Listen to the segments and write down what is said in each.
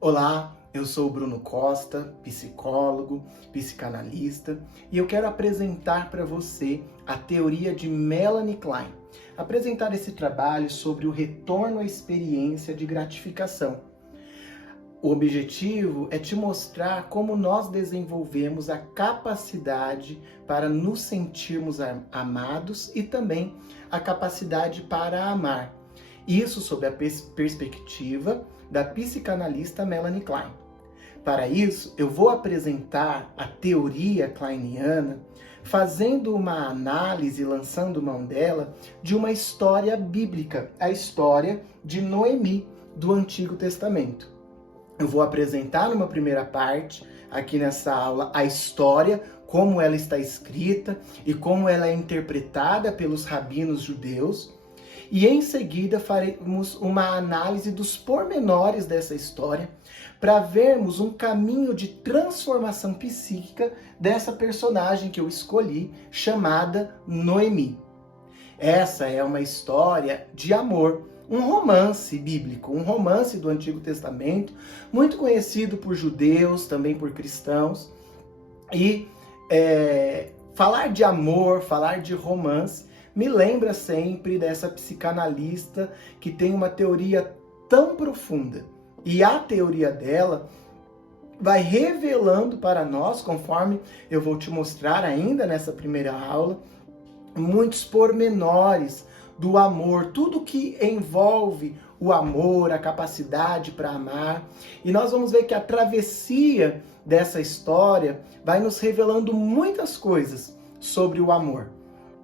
Olá, eu sou o Bruno Costa, psicólogo, psicanalista, e eu quero apresentar para você a teoria de Melanie Klein. Apresentar esse trabalho sobre o retorno à experiência de gratificação. O objetivo é te mostrar como nós desenvolvemos a capacidade para nos sentirmos amados e também a capacidade para amar. Isso sob a perspectiva da psicanalista Melanie Klein. Para isso, eu vou apresentar a teoria kleiniana, fazendo uma análise, lançando mão dela, de uma história bíblica, a história de Noemi, do Antigo Testamento. Eu vou apresentar numa primeira parte, aqui nessa aula, a história, como ela está escrita e como ela é interpretada pelos rabinos judeus. E em seguida faremos uma análise dos pormenores dessa história para vermos um caminho de transformação psíquica dessa personagem que eu escolhi, chamada Noemi. Essa é uma história de amor, um romance bíblico, um romance do Antigo Testamento, muito conhecido por judeus, também por cristãos. E falar de amor, falar de romance, me lembra sempre dessa psicanalista que tem uma teoria tão profunda. E a teoria dela vai revelando para nós, conforme eu vou te mostrar ainda nessa primeira aula, muitos pormenores do amor, tudo que envolve o amor, a capacidade para amar. E nós vamos ver que a travessia dessa história vai nos revelando muitas coisas sobre o amor.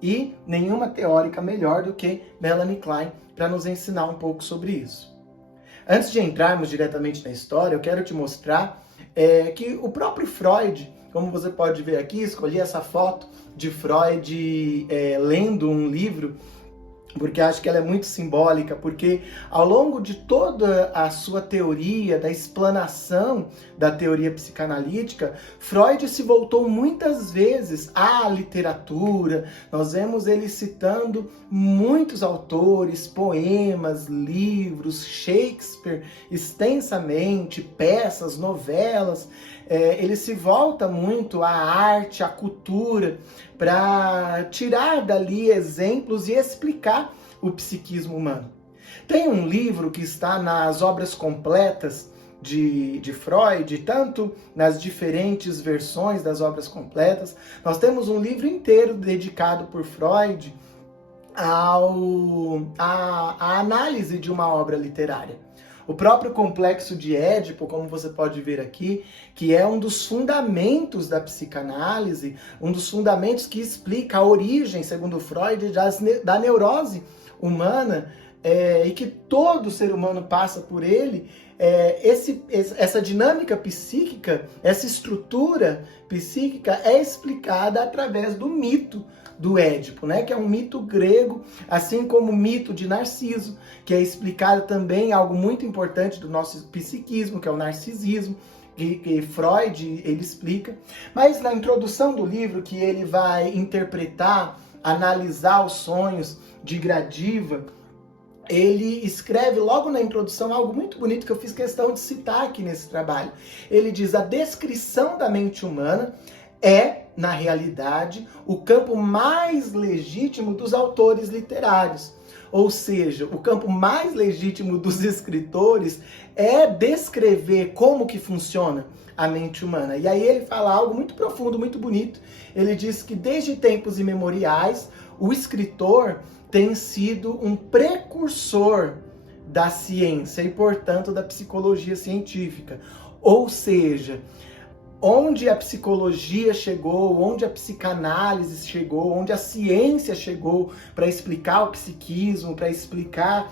E nenhuma teórica melhor do que Melanie Klein para nos ensinar um pouco sobre isso. Antes de entrarmos diretamente na história, eu quero te mostrar que o próprio Freud, como você pode ver aqui, escolhi essa foto de Freud lendo um livro, porque acho que ela é muito simbólica, porque ao longo de toda a sua teoria, da explanação da teoria psicanalítica, Freud se voltou muitas vezes à literatura. Nós vemos ele citando muitos autores, poemas, livros, Shakespeare, extensamente, peças, novelas. Ele se volta muito à arte, à cultura, para tirar dali exemplos e explicar o psiquismo humano. Tem um livro que está nas obras completas de Freud, tanto nas diferentes versões das obras completas. Nós temos um livro inteiro dedicado por Freud à análise de uma obra literária. O próprio complexo de Édipo, como você pode ver aqui, que é um dos fundamentos da psicanálise, um dos fundamentos que explica a origem, segundo Freud, da neurose humana, e que todo ser humano passa por ele. Essa dinâmica psíquica, essa estrutura psíquica é explicada através do mito do Édipo, né? Que é um mito grego, assim como o mito de Narciso, que é explicado também algo muito importante do nosso psiquismo, que é o narcisismo, que Freud ele explica. Mas na introdução do livro, que ele vai interpretar, analisar os sonhos de Gradiva, ele escreve logo na introdução algo muito bonito que eu fiz questão de citar aqui nesse trabalho. Ele diz: a descrição da mente humana é, na realidade, o campo mais legítimo dos autores literários. Ou seja, o campo mais legítimo dos escritores é descrever como que funciona a mente humana. E aí ele fala algo muito profundo, muito bonito. Ele diz que desde tempos imemoriais, o escritor tem sido um precursor da ciência e, portanto, da psicologia científica. Ou seja, onde a psicologia chegou, onde a psicanálise chegou, onde a ciência chegou para explicar o psiquismo, para explicar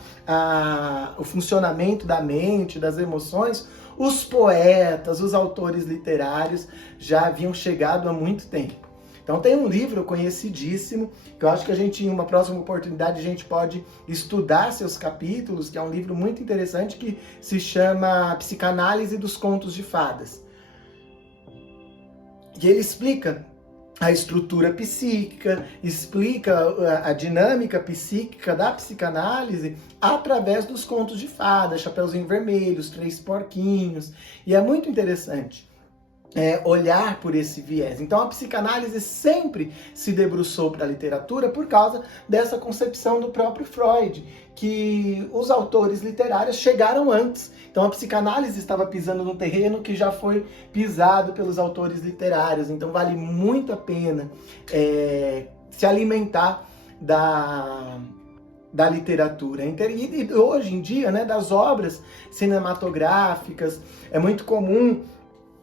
o funcionamento da mente, das emoções, os poetas, os autores literários já haviam chegado há muito tempo. Então tem um livro conhecidíssimo, que eu acho que em uma próxima oportunidade a gente pode estudar seus capítulos, que é um livro muito interessante que se chama Psicanálise dos Contos de Fadas. E ele explica a estrutura psíquica, explica a dinâmica psíquica da psicanálise através dos contos de fadas, Chapeuzinho Vermelho, Os Três Porquinhos, e é muito interessante olhar por esse viés. Então a psicanálise sempre se debruçou para a literatura por causa dessa concepção do próprio Freud, que os autores literários chegaram antes. Então a psicanálise estava pisando no terreno que já foi pisado pelos autores literários. Então vale muito a pena se alimentar da literatura. E hoje em dia, né, das obras cinematográficas, é muito comum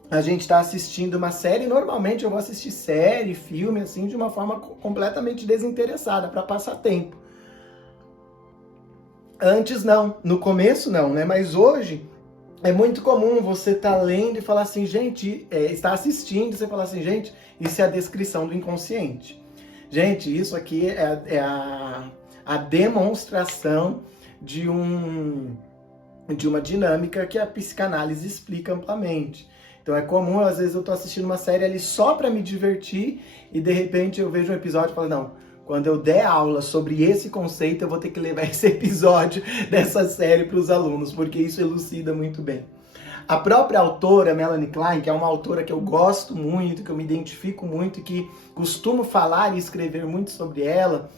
a gente está assistindo uma série. Normalmente eu vou assistir série, filme, assim, de uma forma completamente desinteressada, para passar tempo. Antes não, no começo não, né? Mas hoje é muito comum você estar lendo e falar assim, gente, está assistindo e você falar assim, gente, isso é a descrição do inconsciente. Gente, isso aqui é a demonstração de uma dinâmica que a psicanálise explica amplamente. Então é comum, às vezes eu tô assistindo uma série ali só para me divertir e de repente eu vejo um episódio e falo, não, quando eu der aula sobre esse conceito eu vou ter que levar esse episódio dessa série para os alunos, porque isso elucida muito bem. A própria autora, Melanie Klein, que é uma autora que eu gosto muito, que eu me identifico muito, que costumo falar e escrever muito sobre ela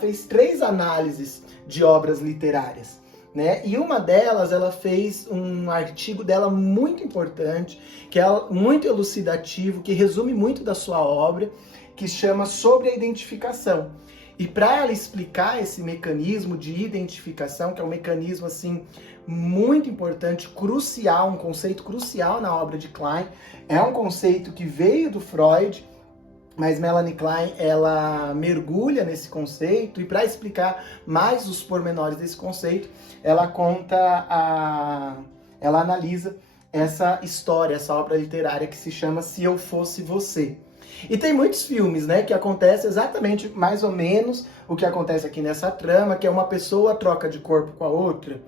fez 3 análises de obras literárias. Né? E uma delas, ela fez um artigo dela muito importante, que é muito elucidativo, que resume muito da sua obra, que chama Sobre a Identificação. E para ela explicar esse mecanismo de identificação, que é um mecanismo assim muito importante, crucial, um conceito crucial na obra de Klein, é um conceito que veio do Freud, mas Melanie Klein, ela mergulha nesse conceito, e para explicar mais os pormenores desse conceito, ela ela analisa essa história, essa obra literária que se chama Se Eu Fosse Você. E tem muitos filmes, né, que acontece exatamente mais ou menos o que acontece aqui nessa trama, que é uma pessoa troca de corpo com a outra.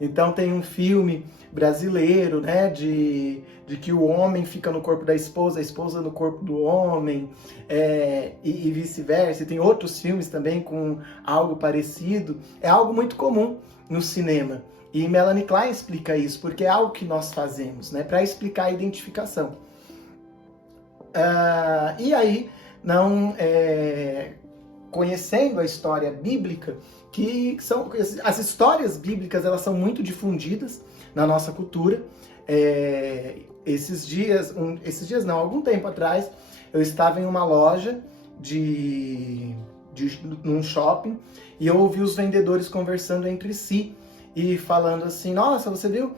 Então tem um filme brasileiro, né, de que o homem fica no corpo da esposa, a esposa no corpo do homem, e vice-versa. E tem outros filmes também com algo parecido. É algo muito comum no cinema. E Melanie Klein explica isso, porque é algo que nós fazemos, né, para explicar a identificação. E aí, conhecendo a história bíblica, que são as histórias bíblicas, elas são muito difundidas na nossa cultura. Algum tempo atrás, eu estava em uma loja num shopping, e eu ouvi os vendedores conversando entre si e falando assim, nossa, você viu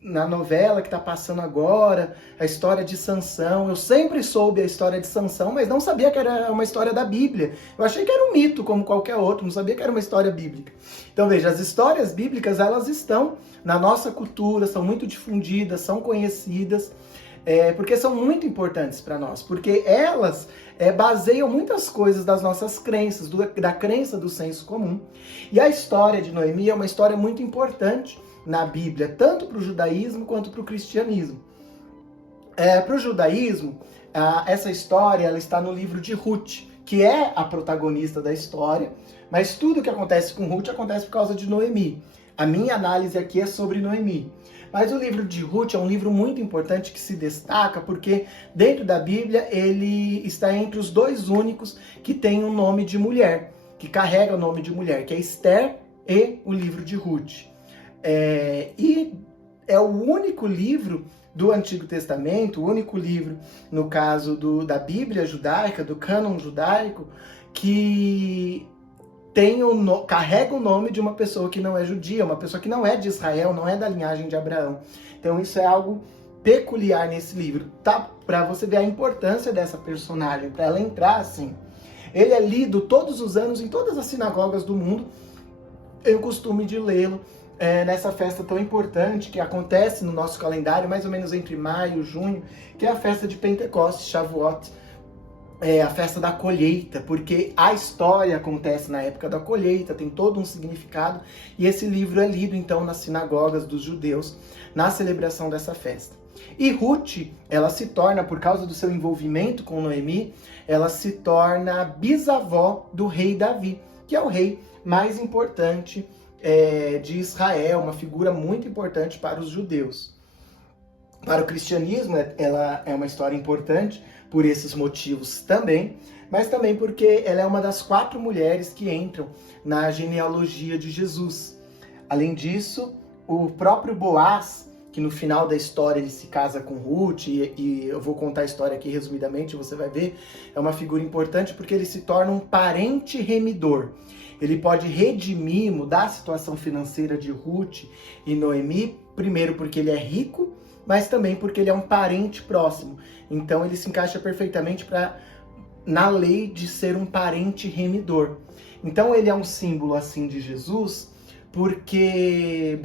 na novela que tá passando agora, a história de Sansão? Eu sempre soube a história de Sansão, mas não sabia que era uma história da Bíblia. Eu achei que era um mito, como qualquer outro, não sabia que era uma história bíblica. Então veja, as histórias bíblicas, elas estão na nossa cultura, são muito difundidas, são conhecidas, porque são muito importantes para nós, porque elas baseiam muitas coisas das nossas crenças, da crença do senso comum. E a história de Noemi é uma história muito importante na Bíblia, tanto para o judaísmo quanto para o cristianismo. Para o judaísmo, essa história ela está no livro de Ruth, que é a protagonista da história, mas tudo que acontece com Ruth acontece por causa de Noemi. A minha análise aqui é sobre Noemi. Mas o livro de Ruth é um livro muito importante que se destaca porque dentro da Bíblia ele está entre os 2 únicos que tem um nome de mulher, que carrega o nome de mulher, que é Esther e o livro de Ruth. E é o único livro do Antigo Testamento, o único livro, no caso da Bíblia judaica, do cânon judaico, que carrega o nome de uma pessoa que não é judia, uma pessoa que não é de Israel, não é da linhagem de Abraão. Então isso é algo peculiar nesse livro, tá? Para você ver a importância dessa personagem, para ela entrar assim. Ele é lido todos os anos em todas as sinagogas do mundo. Eu costumo de lê-lo nessa festa tão importante que acontece no nosso calendário, mais ou menos entre maio e junho, que é a festa de Pentecostes, Shavuot. a festa da colheita, porque a história acontece na época da colheita, tem todo um significado, e esse livro é lido então nas sinagogas dos judeus, na celebração dessa festa. E Ruth, ela se torna, por causa do seu envolvimento com Noemi, ela se torna bisavó do rei Davi, que é o rei mais importante de Israel, uma figura muito importante para os judeus. Para o cristianismo, ela é uma história importante por esses motivos também, mas também porque ela é uma das 4 mulheres que entram na genealogia de Jesus. Além disso, o próprio Boaz, que no final da história ele se casa com Ruth, e eu vou contar a história aqui resumidamente, você vai ver, é uma figura importante porque ele se torna um parente remidor. Ele pode redimir, mudar a situação financeira de Ruth e Noemi, primeiro porque ele é rico, mas também porque ele é um parente próximo. Então ele se encaixa perfeitamente na lei de ser um parente remidor. Então ele é um símbolo assim de Jesus, porque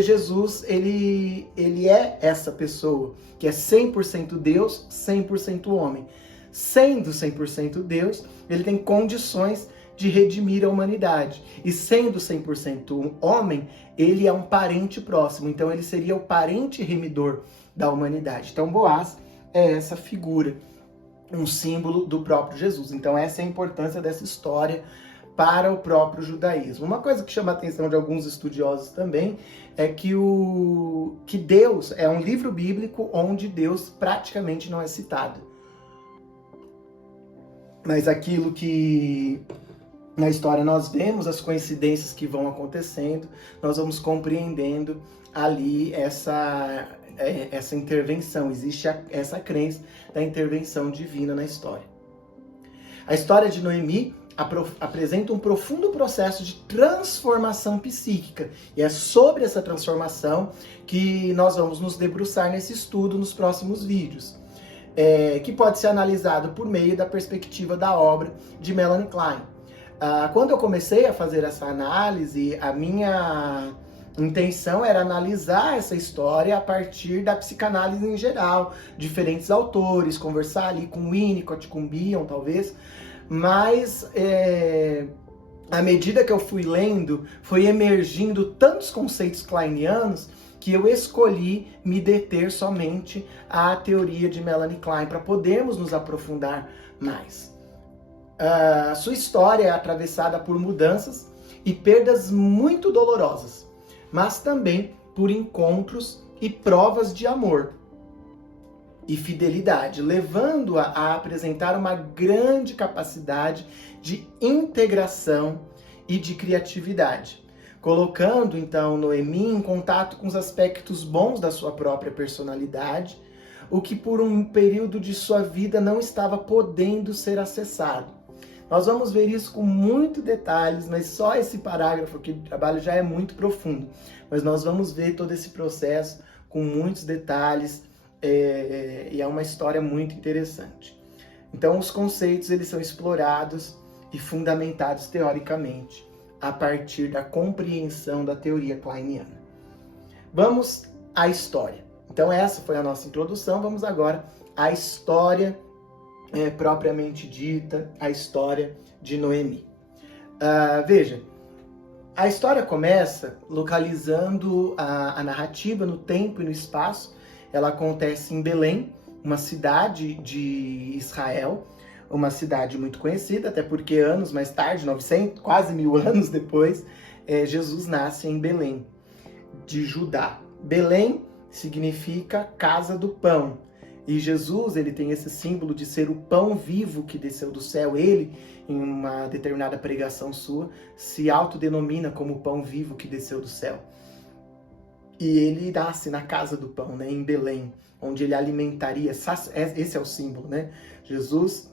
Jesus ele é essa pessoa que é 100% Deus, 100% homem. Sendo 100% Deus, ele tem condições de redimir a humanidade. E sendo 100% homem, ele é um parente próximo. Então ele seria o parente remidor da humanidade. Então Boaz é essa figura, um símbolo do próprio Jesus. Então essa é a importância dessa história para o próprio judaísmo. Uma coisa que chama a atenção de alguns estudiosos também é que Deus é um livro bíblico onde Deus praticamente não é citado. Mas aquilo que na história nós vemos, as coincidências que vão acontecendo, nós vamos compreendendo ali essa intervenção, existe essa crença da intervenção divina na história. A história de Noemi apresenta um profundo processo de transformação psíquica, e é sobre essa transformação que nós vamos nos debruçar nesse estudo nos próximos vídeos, que pode ser analisado por meio da perspectiva da obra de Melanie Klein. Quando eu comecei a fazer essa análise, a minha intenção era analisar essa história a partir da psicanálise em geral, diferentes autores, conversar ali com Winnicott, com Bion, talvez, mas à medida que eu fui lendo, foi emergindo tantos conceitos kleinianos que eu escolhi me deter somente à teoria de Melanie Klein, para podermos nos aprofundar mais. Sua história é atravessada por mudanças e perdas muito dolorosas, mas também por encontros e provas de amor e fidelidade, levando-a a apresentar uma grande capacidade de integração e de criatividade, colocando então Noemi em contato com os aspectos bons da sua própria personalidade, o que por um período de sua vida não estava podendo ser acessado. Nós vamos ver isso com muitos detalhes, mas só esse parágrafo aqui do trabalho já é muito profundo. Mas nós vamos ver todo esse processo com muitos detalhes, e é uma história muito interessante. Então os conceitos eles são explorados e fundamentados teoricamente a partir da compreensão da teoria kleiniana. Vamos à história. Então essa foi a nossa introdução, vamos agora à história propriamente dita, a história de Noemi. Veja, a história começa localizando a narrativa no tempo e no espaço. Ela acontece em Belém, uma cidade de Israel, uma cidade muito conhecida, até porque anos mais tarde, 900, quase 1000 anos depois, Jesus nasce em Belém, de Judá. Belém significa casa do pão. E Jesus, ele tem esse símbolo de ser o pão vivo que desceu do céu. Ele, em uma determinada pregação sua, se autodenomina como o pão vivo que desceu do céu. E ele nasce na casa do pão, né, em Belém, onde ele alimentaria, esse é o símbolo, né? Jesus,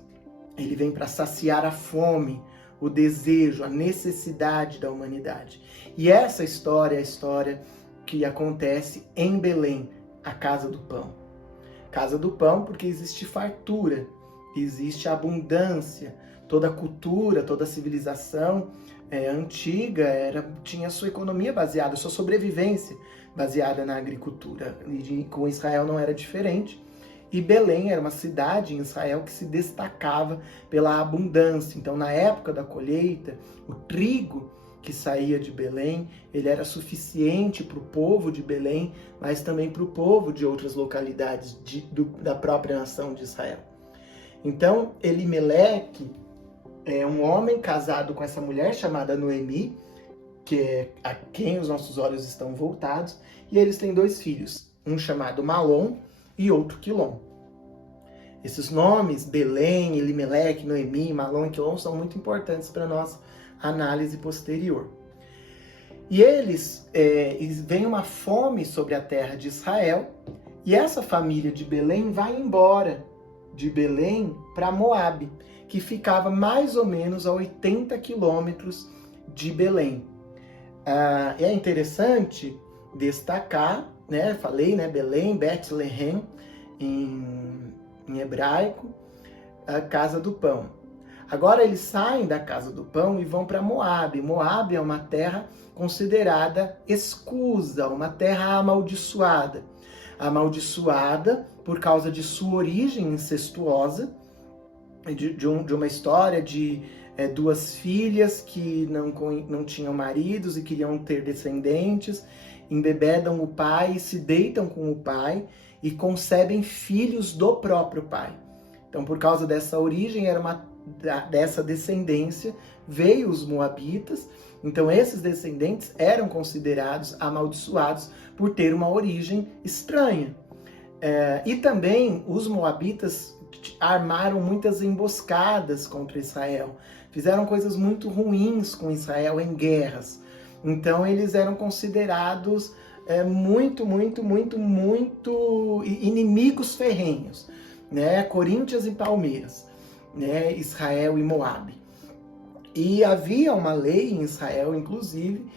ele vem para saciar a fome, o desejo, a necessidade da humanidade. E essa história é a história que acontece em Belém, a casa do pão. Casa do pão porque existe fartura, existe abundância, toda a cultura, toda a civilização antiga tinha sua economia baseada, sua sobrevivência baseada na agricultura. E com Israel não era diferente. E Belém era uma cidade em Israel que se destacava pela abundância. Então, na época da colheita, o trigo que saía de Belém, ele era suficiente para o povo de Belém, mas também para o povo de outras localidades da própria nação de Israel. Então, Elimeleque é um homem casado com essa mulher chamada Noemi, que é a quem os nossos olhos estão voltados, e eles têm 2 filhos, um chamado Malom e outro Quilom. Esses nomes, Belém, Elimeleque, Noemi, Malom e Quilom, são muito importantes para a nossa análise posterior. E vem uma fome sobre a terra de Israel, e essa família de Belém vai embora de Belém para Moabe, que ficava mais ou menos a 80 quilômetros de Belém. É interessante destacar, né? Falei, né? Belém, Bethlehem, em hebraico, a casa do pão. Agora eles saem da casa do pão e vão para Moabe. Moabe é uma terra considerada escusa, uma terra amaldiçoada. Amaldiçoada por causa de sua origem incestuosa, de uma história de 2 filhas que não tinham maridos e queriam ter descendentes, embebedam o pai, se deitam com o pai e concebem filhos do próprio pai. Então, por causa dessa origem, dessa descendência, veio os moabitas. Então, esses descendentes eram considerados amaldiçoados por ter uma origem estranha. E também os moabitas armaram muitas emboscadas contra Israel. Fizeram coisas muito ruins com Israel em guerras. Então, eles eram considerados muito inimigos ferrenhos, né? Coríntios e Palmeiras, né? Israel e Moabe. E havia uma lei em Israel, inclusive,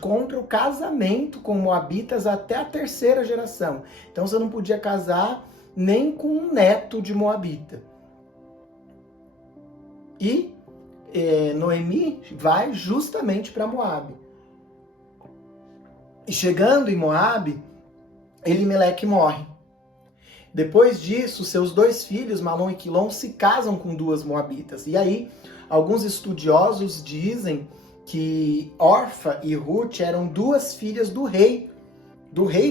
contra o casamento com moabitas até a 3ª geração. Então você não podia casar nem com um neto de moabita. E Noemi vai justamente para Moabe. E chegando em Moabe, Elimeleque morre. Depois disso, seus 2 filhos, Malom e Quilom, se casam com 2 moabitas. E aí, alguns estudiosos dizem que Orfa e Ruth eram 2 filhas do rei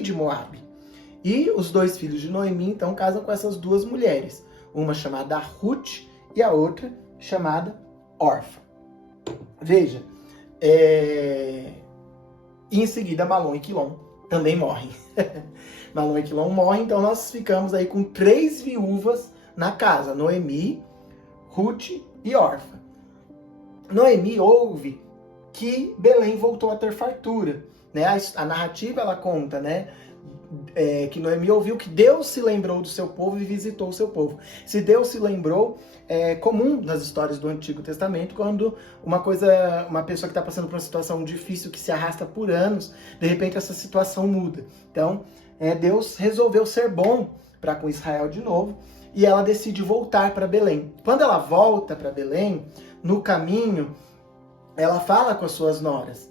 de Moabe. E os 2 filhos de Noemi, então, casam com essas 2 mulheres. Uma chamada Ruth e a outra chamada Orfa. Veja, e em seguida Malom e Quilom também morrem. Malom e Quilom morrem, então nós ficamos aí com 3 viúvas na casa, Noemi, Ruth e Orfa. Noemi ouve que Belém voltou a ter fartura, né? A narrativa ela conta, né? Que Noemi ouviu que Deus se lembrou do seu povo e visitou o seu povo. Se Deus se lembrou, é comum nas histórias do Antigo Testamento, quando uma pessoa que está passando por uma situação difícil, que se arrasta por anos, de repente essa situação muda. Então, Deus resolveu ser bom para com Israel de novo, e ela decide voltar para Belém. Quando ela volta para Belém, no caminho, ela fala com as suas noras,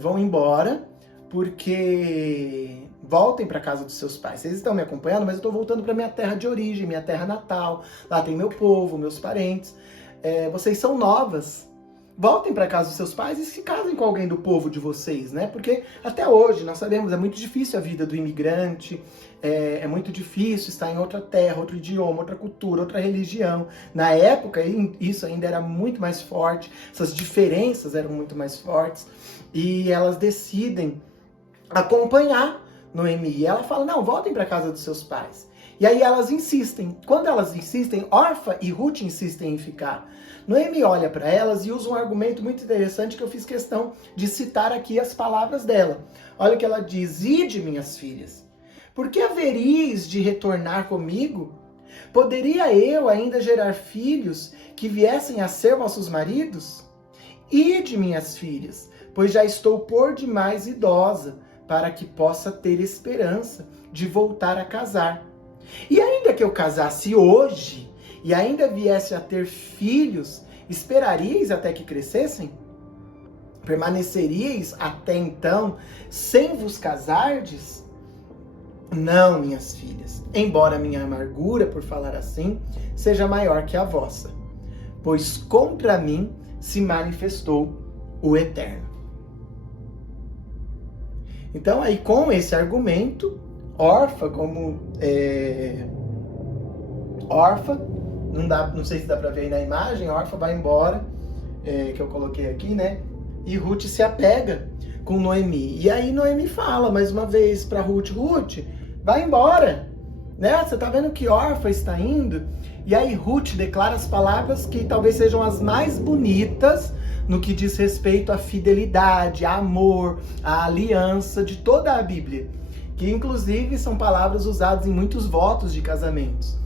vão embora, porque voltem para casa dos seus pais. Vocês estão me acompanhando, mas eu estou voltando para minha terra de origem, minha terra natal. Lá tem meu povo, meus parentes. Vocês são novas. Voltem para casa dos seus pais e se casem com alguém do povo de vocês, né? Porque até hoje, nós sabemos, é muito difícil a vida do imigrante, é muito difícil estar em outra terra, outro idioma, outra cultura, outra religião. Na época, isso ainda era muito mais forte, essas diferenças eram muito mais fortes, e elas decidem acompanhar Noemi. E ela fala, não, voltem para casa dos seus pais. E aí elas insistem. Quando elas insistem, Orfa e Ruth insistem em ficar. Noemi olha para elas e usa um argumento muito interessante que eu fiz questão de citar aqui as palavras dela. Olha o que ela diz: ide, minhas filhas, por que haveríeis de retornar comigo? Poderia eu ainda gerar filhos que viessem a ser vossos maridos? Ide, minhas filhas, pois já estou por demais idosa, para que possa ter esperança de voltar a casar. E ainda que eu casasse hoje, e ainda viesse a ter filhos, esperaríeis até que crescessem? Permaneceríeis até então sem vos casardes? Não, minhas filhas, embora minha amargura, por falar assim, seja maior que a vossa, pois contra mim se manifestou o Eterno. Então, aí com esse argumento, Orfa, Orfa, não sei se dá para ver aí na imagem, Orfa vai embora, que eu coloquei aqui, né? E Ruth se apega com Noemi. E aí Noemi fala mais uma vez para Ruth, Ruth, vai embora, né? Você tá vendo que Orfa está indo? E aí Ruth declara as palavras que talvez sejam as mais bonitas no que diz respeito à fidelidade, a amor, à aliança de toda a Bíblia, que inclusive são palavras usadas em muitos votos de casamentos.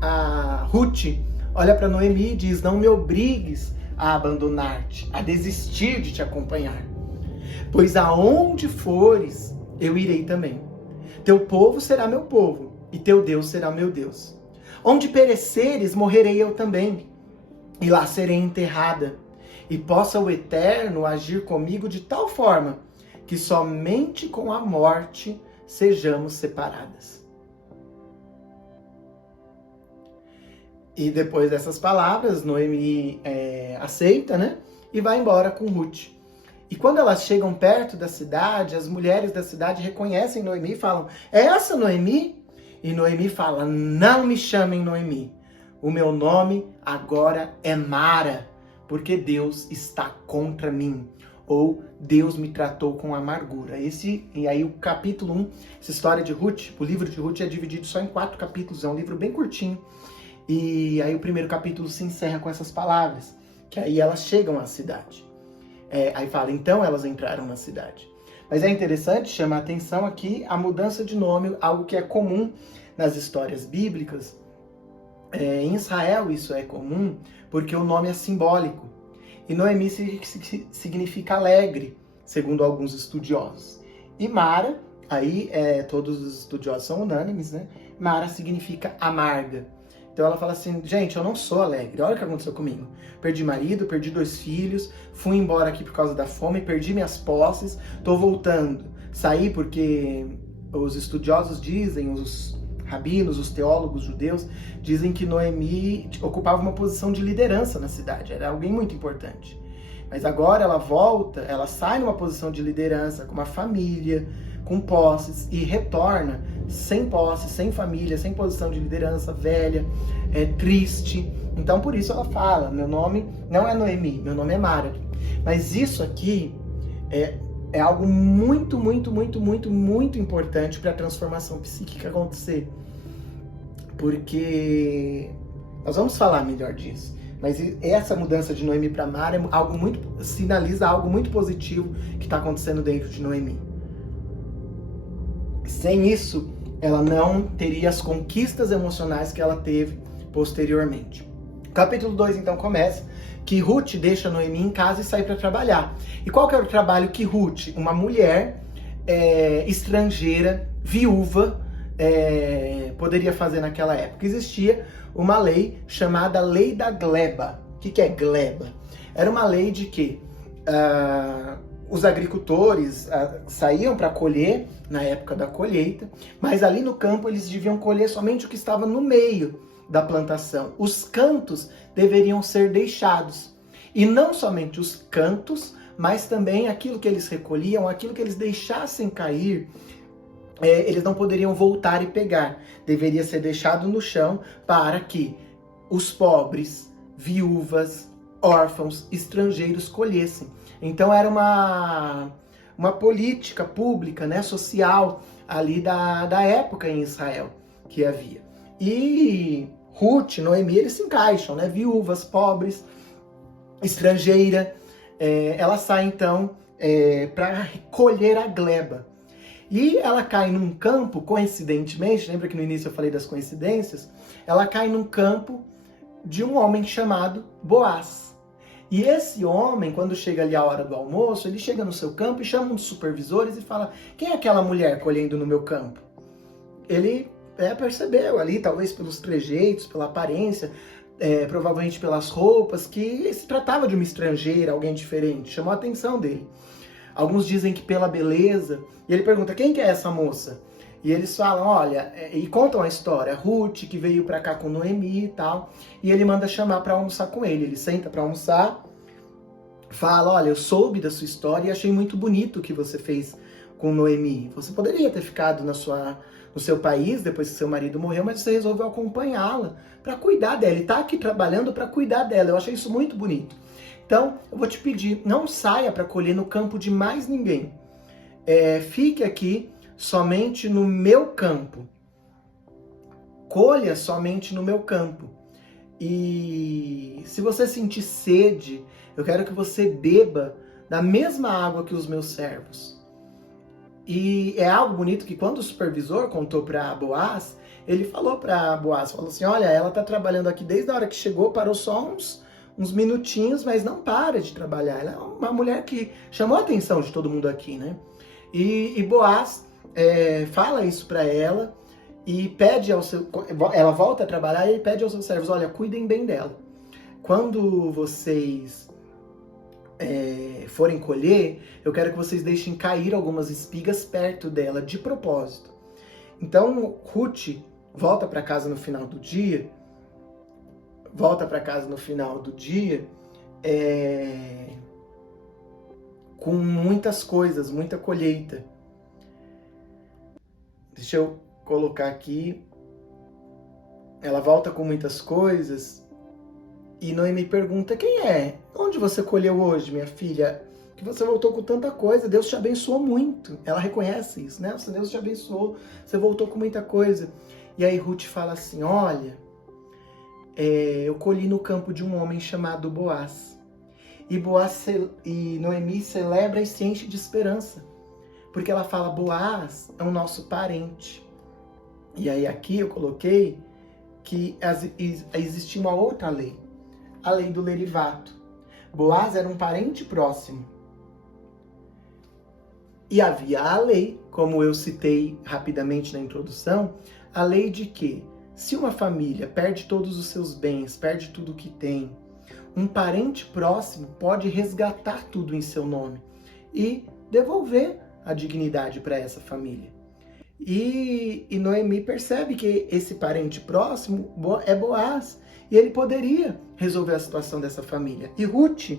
A Ruth olha para Noemi e diz, não me obrigues a abandonar-te, a desistir de te acompanhar, pois aonde fores, eu irei também. Teu povo será meu povo, e teu Deus será meu Deus. Onde pereceres, morrerei eu também, e lá serei enterrada. E possa o Eterno agir comigo de tal forma, que somente com a morte sejamos separadas. E depois dessas palavras, Noemi aceita, né? E vai embora com Ruth. E quando elas chegam perto da cidade, as mulheres da cidade reconhecem Noemi e falam, é essa Noemi? E Noemi fala, não me chamem Noemi. O meu nome agora é Mara, porque Deus está contra mim. Ou Deus me tratou com amargura. E aí o capítulo 1, essa história de Ruth, o livro de Ruth é dividido só em 4 capítulos, é um livro bem curtinho. E aí o primeiro capítulo se encerra com essas palavras, que aí elas chegam à cidade. Aí fala, então elas entraram na cidade. Mas é interessante chamar a atenção aqui a mudança de nome, algo que é comum nas histórias bíblicas. Em Israel isso é comum porque o nome é simbólico. E Noemi significa alegre, segundo alguns estudiosos. E Mara, aí todos os estudiosos são unânimes, né? Mara significa amarga. Então ela fala assim, gente, eu não sou alegre, olha o que aconteceu comigo. Perdi marido, perdi 2 filhos, fui embora aqui por causa da fome, perdi minhas posses, tô voltando. Saí porque os estudiosos dizem, os rabinos, os teólogos judeus, dizem que Noemi ocupava uma posição de liderança na cidade, era alguém muito importante. Mas agora ela volta, ela sai numa posição de liderança, com uma família, com posses, e retorna sem posse, sem família, sem posição de liderança, velha, triste. Então por isso ela fala, meu nome não é Noemi, meu nome é Mara. Mas isso aqui é algo muito, muito, muito, muito, muito importante para a transformação psíquica acontecer. Porque nós vamos falar melhor disso. Mas essa mudança de Noemi para Mara sinaliza algo muito positivo que está acontecendo dentro de Noemi. Sem isso, ela não teria as conquistas emocionais que ela teve posteriormente. Capítulo 2 então começa que Ruth deixa Noemi em casa e sai para trabalhar. E qual que era o trabalho que Ruth, uma mulher estrangeira, viúva, poderia fazer naquela época? Existia uma lei chamada Lei da Gleba. O que é gleba? Era uma lei de que os agricultores saíam para colher na época da colheita, mas ali no campo eles deviam colher somente o que estava no meio da plantação. Os cantos deveriam ser deixados. E não somente os cantos, mas também aquilo que eles recolhiam, aquilo que eles deixassem cair, eles não poderiam voltar e pegar. Deveria ser deixado no chão para que os pobres, viúvas, órfãos, estrangeiros colhessem. Então era uma política pública, né, social ali da época em Israel que havia. E Ruth, Noemi, eles se encaixam, né? Viúvas, pobres, estrangeira. Ela sai então para colher a gleba. E ela cai num campo, coincidentemente, lembra que no início eu falei das coincidências? Ela cai num campo de um homem chamado Boaz. E esse homem, quando chega ali a hora do almoço, ele chega no seu campo e chama um dos supervisores e fala, quem é aquela mulher colhendo no meu campo? Ele percebeu ali, talvez pelos trejeitos, pela aparência, provavelmente pelas roupas, que se tratava de uma estrangeira, alguém diferente, chamou a atenção dele. alguns dizem que pela beleza. E ele pergunta, quem que é essa moça? E eles falam, olha, e contam a história, Ruth, que veio pra cá com Noemi e tal, e ele manda chamar pra almoçar com ele. Ele senta pra almoçar, fala, olha, eu soube da sua história e achei muito bonito o que você fez com Noemi. Você poderia ter ficado no seu país depois que seu marido morreu, mas você resolveu acompanhá-la para cuidar dela. Ele tá aqui trabalhando para cuidar dela. Eu achei isso muito bonito. Então, eu vou te pedir, não saia para colher no campo de mais ninguém. Fique aqui somente no meu campo. Colha somente no meu campo. E se você sentir sede, eu quero que você beba da mesma água que os meus servos. E é algo bonito que quando o supervisor contou para Boaz, ele falou para Boaz, falou assim, olha, ela está trabalhando aqui desde a hora que chegou, parou só uns minutinhos, mas não para de trabalhar. Ela é uma mulher que chamou a atenção de todo mundo aqui, né? E Boaz fala isso para ela e pede ela volta a trabalhar e pede aos seus servos, olha, cuidem bem dela. Quando vocês forem colher, eu quero que vocês deixem cair algumas espigas perto dela, de propósito. Então, Ruth volta para casa no final do dia, com muitas coisas, muita colheita. Deixa eu colocar aqui. Ela volta com muitas coisas. E Noemi pergunta, quem é? Onde você colheu hoje, minha filha? Que você voltou com tanta coisa, Deus te abençoou muito. Ela reconhece isso, né? Deus te abençoou, você voltou com muita coisa. E aí Ruth fala assim, olha, eu colhi no campo de um homem chamado Boaz. E Noemi celebra e se enche de esperança. Porque ela fala, Boaz é o nosso parente. E aí aqui eu coloquei que existia uma outra lei. A lei do lerivato. Boaz era um parente próximo. E havia a lei, como eu citei rapidamente na introdução, a lei de que, se uma família perde todos os seus bens, perde tudo o que tem, um parente próximo pode resgatar tudo em seu nome e devolver a dignidade para essa família. E Noemi percebe que esse parente próximo é Boaz, e ele poderia resolver a situação dessa família. E Ruth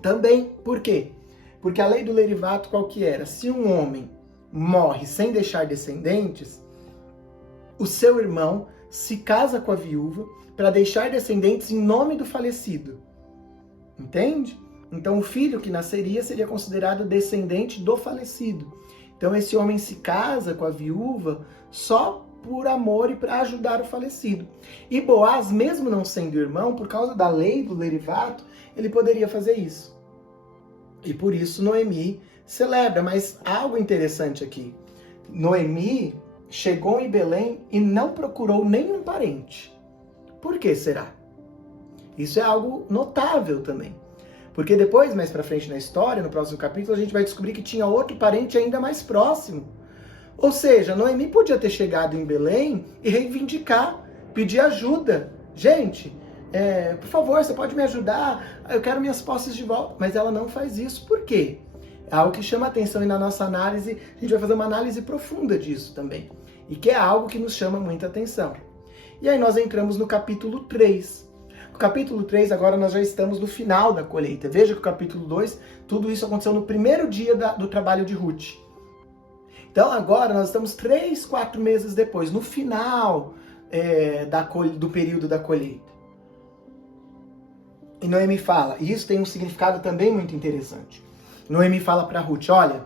também. Por quê? Porque a lei do lerivato qual que era? Se um homem morre sem deixar descendentes, o seu irmão se casa com a viúva para deixar descendentes em nome do falecido. Entende? Então o filho que nasceria seria considerado descendente do falecido. Então esse homem se casa com a viúva só por amor e para ajudar o falecido. E Boaz, mesmo não sendo irmão, por causa da lei do lerivato, ele poderia fazer isso. E por isso Noemi celebra. Mas há algo interessante aqui. Noemi chegou em Belém e não procurou nenhum parente. Por que será? Isso é algo notável também. Porque depois, mais pra frente na história, no próximo capítulo, a gente vai descobrir que tinha outro parente ainda mais próximo. Ou seja, Noemi podia ter chegado em Belém e reivindicar, pedir ajuda. Gente, por favor, você pode me ajudar? Eu quero minhas posses de volta. Mas ela não faz isso. Por quê? É algo que chama atenção e na nossa análise, a gente vai fazer uma análise profunda disso também. E que é algo que nos chama muita atenção. E aí nós entramos no capítulo 3. No capítulo 3, agora nós já estamos no final da colheita. Veja que o capítulo 2, tudo isso aconteceu no primeiro dia do trabalho de Ruth. Então agora nós estamos 3, 4 meses depois, no final do período da colheita. E Noemi fala, e isso tem um significado também muito interessante. Noemi fala para Ruth, olha,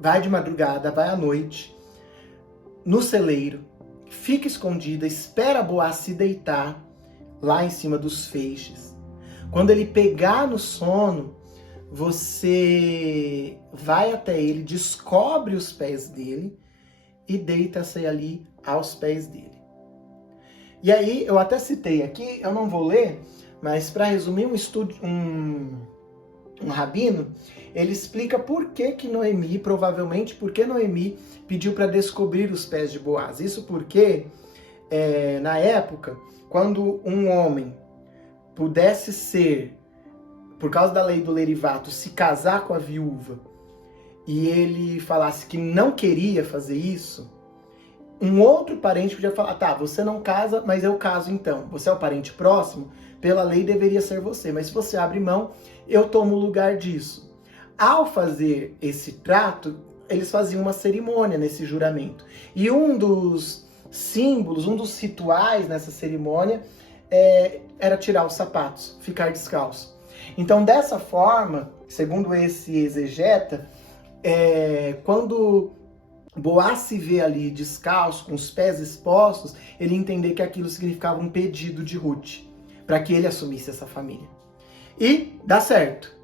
vai de madrugada, vai à noite, no celeiro, fica escondida, espera Boaz se deitar lá em cima dos feixes. Quando ele pegar no sono, você vai até ele, descobre os pés dele e deita-se ali aos pés dele. E aí, eu até citei aqui, eu não vou ler, mas para resumir, um rabino, ele explica por que Noemi, provavelmente, por que Noemi pediu para descobrir os pés de Boaz. Isso porque, na época, quando um homem pudesse ser por causa da lei do lerivato, se casar com a viúva e ele falasse que não queria fazer isso, um outro parente podia falar, tá, você não casa, mas eu caso então. Você é o parente próximo, pela lei deveria ser você, mas se você abre mão, eu tomo o lugar disso. Ao fazer esse trato, eles faziam uma cerimônia nesse juramento. E um dos símbolos, um dos rituais nessa cerimônia era tirar os sapatos, ficar descalço. Então, dessa forma, segundo esse exegeta, quando Boaz se vê ali descalço, com os pés expostos, ele entender que aquilo significava um pedido de Ruth, para que ele assumisse essa família. E dá certo.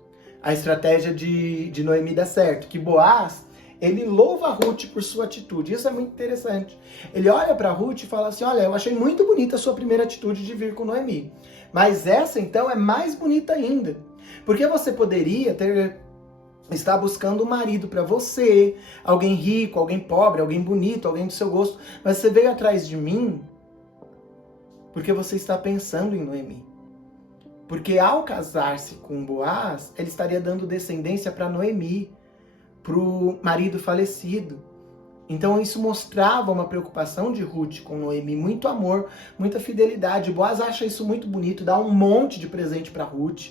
A estratégia de Noemi dá certo, que Boaz, ele louva a Ruth por sua atitude. Isso é muito interessante. Ele olha para Ruth e fala assim, olha, eu achei muito bonita a sua primeira atitude de vir com Noemi, mas essa então é mais bonita ainda, porque você poderia estar buscando um marido para você, alguém rico, alguém pobre, alguém bonito, alguém do seu gosto, mas você veio atrás de mim porque você está pensando em Noemi. Porque ao casar-se com Boaz, ele estaria dando descendência para Noemi, para o marido falecido. Então isso mostrava uma preocupação de Ruth com Noemi, muito amor, muita fidelidade. Boaz acha isso muito bonito, dá um monte de presente para Ruth.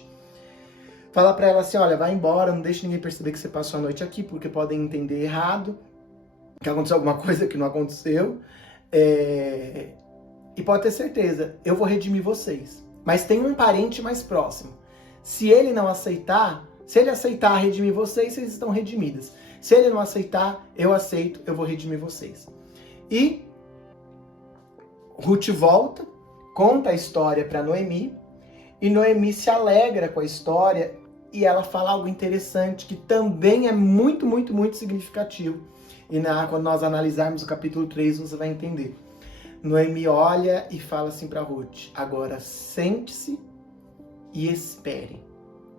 Fala para ela assim, olha, vai embora, não deixe ninguém perceber que você passou a noite aqui, porque podem entender errado, que aconteceu alguma coisa que não aconteceu. E pode ter certeza, eu vou redimir vocês. Mas tem um parente mais próximo. Se ele não aceitar, se ele aceitar redimir vocês, vocês estão redimidas. Se ele não aceitar, eu aceito, eu vou redimir vocês. E Ruth volta, conta a história para Noemi, e Noemi se alegra com a história, e ela fala algo interessante, que também é muito, muito, muito significativo. E quando nós analisarmos o capítulo 3, você vai entender. Noemi olha e fala assim para Ruth, agora sente-se e espere.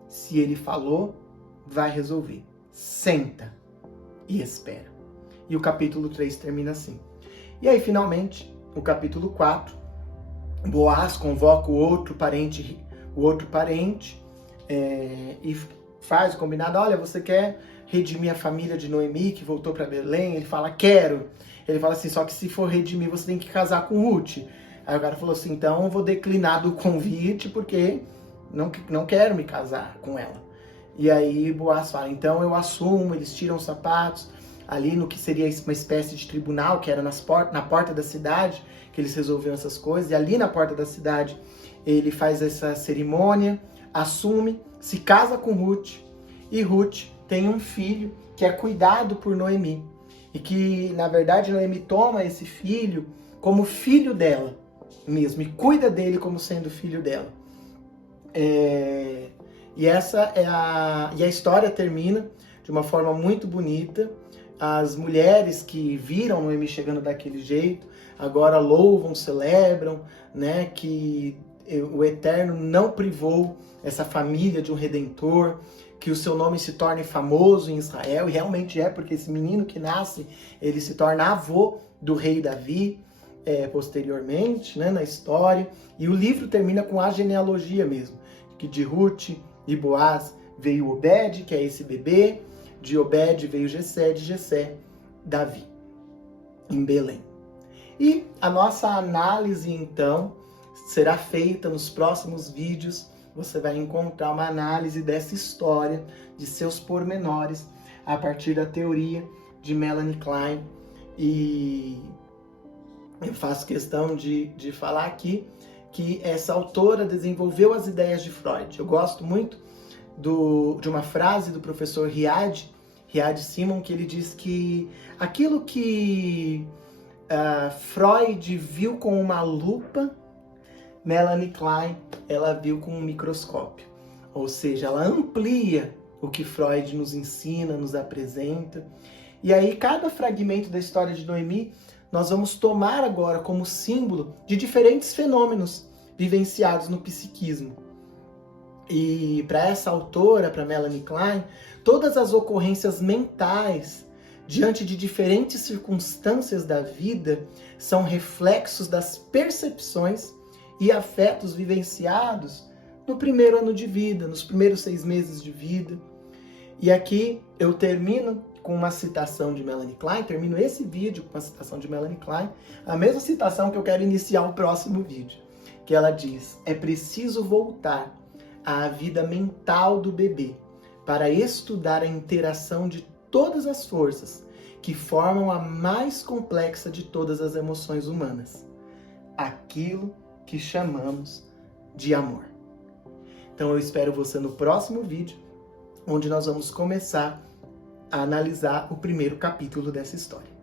Se ele falou, vai resolver. Senta e espera. E o capítulo 3 termina assim. E aí, finalmente, o capítulo 4, Boaz convoca o outro parente, e faz o combinado. Olha, você quer redimir a família de Noemi, que voltou para Belém? Ele fala, quero. Ele fala assim, só que se for redimir, você tem que casar com Ruth. Aí o cara falou assim, então eu vou declinar do convite, porque não quero me casar com ela. E aí Boaz fala, então eu assumo, eles tiram os sapatos, ali no que seria uma espécie de tribunal, que era na porta da cidade, que eles resolviam essas coisas, e ali na porta da cidade ele faz essa cerimônia, assume, se casa com Ruth, e Ruth tem um filho que é cuidado por Noemi, e que, na verdade, Noemi toma esse filho como filho dela mesmo, e cuida dele como sendo filho dela. E a história termina de uma forma muito bonita. As mulheres que viram Noemi chegando daquele jeito, agora louvam, celebram, né, que o Eterno não privou essa família de um Redentor, que o seu nome se torne famoso em Israel, e realmente é, porque esse menino que nasce, ele se torna avô do rei Davi, posteriormente, né, na história, e o livro termina com a genealogia mesmo, que de Ruth e Boaz veio Obed, que é esse bebê, de Obed veio Jessé, de Jessé, Davi, em Belém. E a nossa análise, então, será feita nos próximos vídeos. Você vai encontrar uma análise dessa história, de seus pormenores, a partir da teoria de Melanie Klein. E eu faço questão de falar aqui que essa autora desenvolveu as ideias de Freud. Eu gosto muito de uma frase do professor Riad Simon, que ele diz que aquilo que Freud viu com uma lupa, Melanie Klein, ela viu com um microscópio. Ou seja, ela amplia o que Freud nos ensina, nos apresenta. E aí, cada fragmento da história de Noemi, nós vamos tomar agora como símbolo de diferentes fenômenos vivenciados no psiquismo. E para essa autora, para Melanie Klein, todas as ocorrências mentais diante de diferentes circunstâncias da vida são reflexos das percepções e afetos vivenciados no primeiro ano de vida, nos primeiros 6 meses de vida. E aqui eu termino com uma citação de Melanie Klein, termino esse vídeo com uma citação de Melanie Klein, a mesma citação que eu quero iniciar o próximo vídeo, que ela diz: é preciso voltar à vida mental do bebê para estudar a interação de todas as forças que formam a mais complexa de todas as emoções humanas, aquilo que chamamos de amor. Então eu espero você no próximo vídeo, onde nós vamos começar a analisar o primeiro capítulo dessa história.